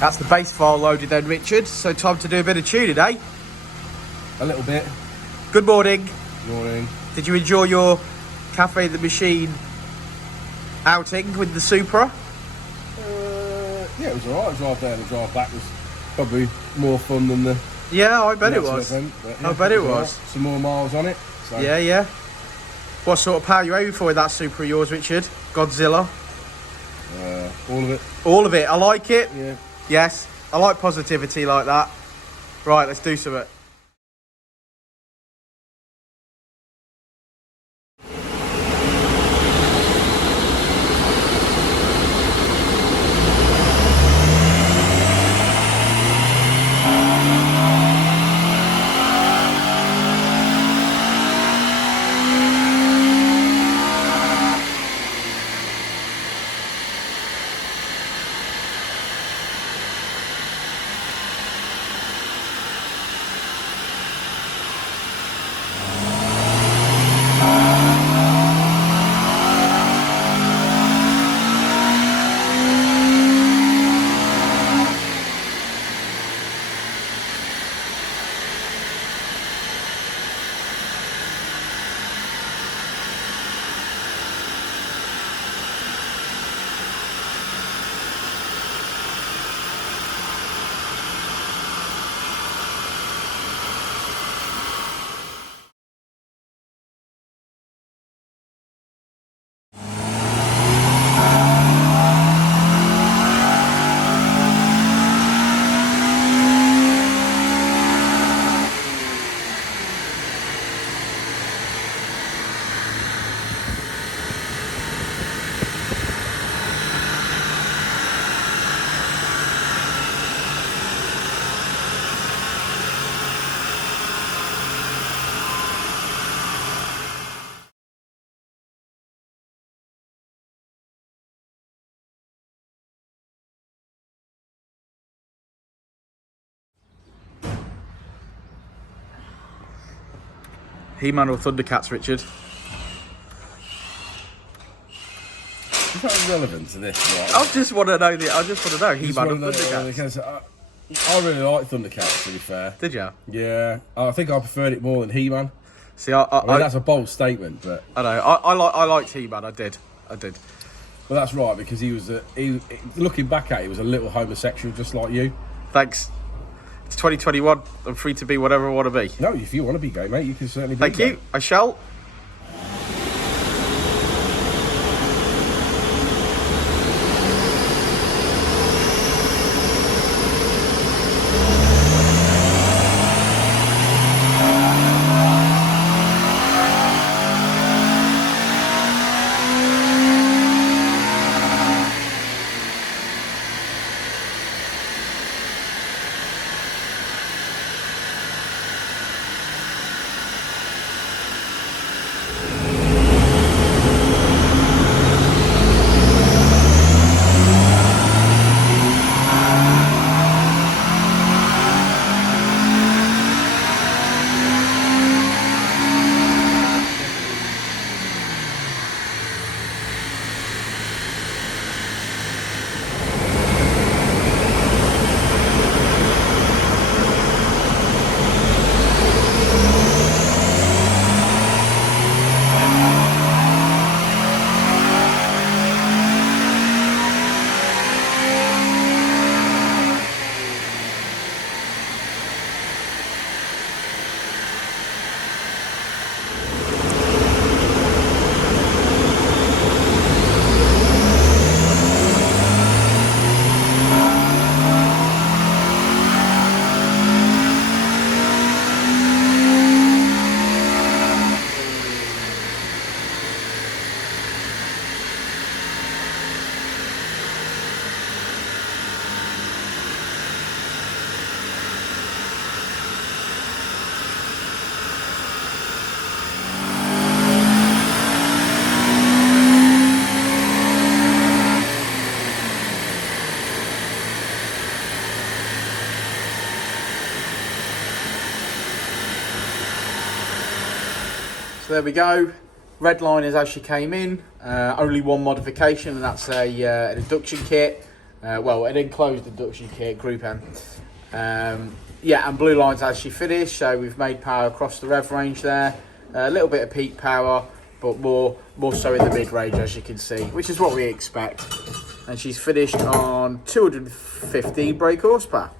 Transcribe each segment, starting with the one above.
That's the bass file loaded then, Richard. So time to do a bit of tuning, eh? A little bit. Good morning. Morning. Did you enjoy your Cafe the Machine outing with the Supra? Yeah, it was alright. The drive there and the drive back was probably more fun than the... Yeah, I bet it was. Event, yeah, I bet it was. Right. Some more miles on it. So. Yeah, yeah. What sort of power are you aiming for with that Supra of yours, Richard? Godzilla? All of it. All of it. I like it. Yeah. Yes. I like positivity like that. Right, let's do some of it. He-Man or Thundercats, Richard? Is that relevant to this? Right? I just want to know. He-Man or Thundercats. Because I really like Thundercats, to be fair. Did you? Yeah. I think I preferred it more than He-Man. See, I mean, that's a bold statement, but... I know. I liked He-Man. I did. Well, that's right, because he was... looking back at it, he was a little homosexual, just like you. Thanks. It's 2021. I'm free to be whatever I want to be. No, if you want to be gay, mate, you can certainly be Thank gay. you. I shall. So there we go. Red line is as she came in. Only one modification, and that's an induction kit. well, an enclosed induction kit, Group M. Yeah, and blue lines as she finished, so we've made power across the rev range there. A little bit of peak power, but more so in the mid-range, as you can see, which is what we expect. And she's finished on 215 brake horsepower.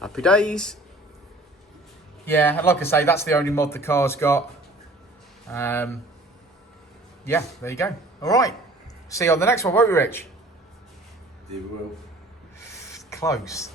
Happy days. Yeah, and like I say, that's the only mod the car's got. Yeah, there you go. All right. See you on the next one, won't we, Rich? You will. Close.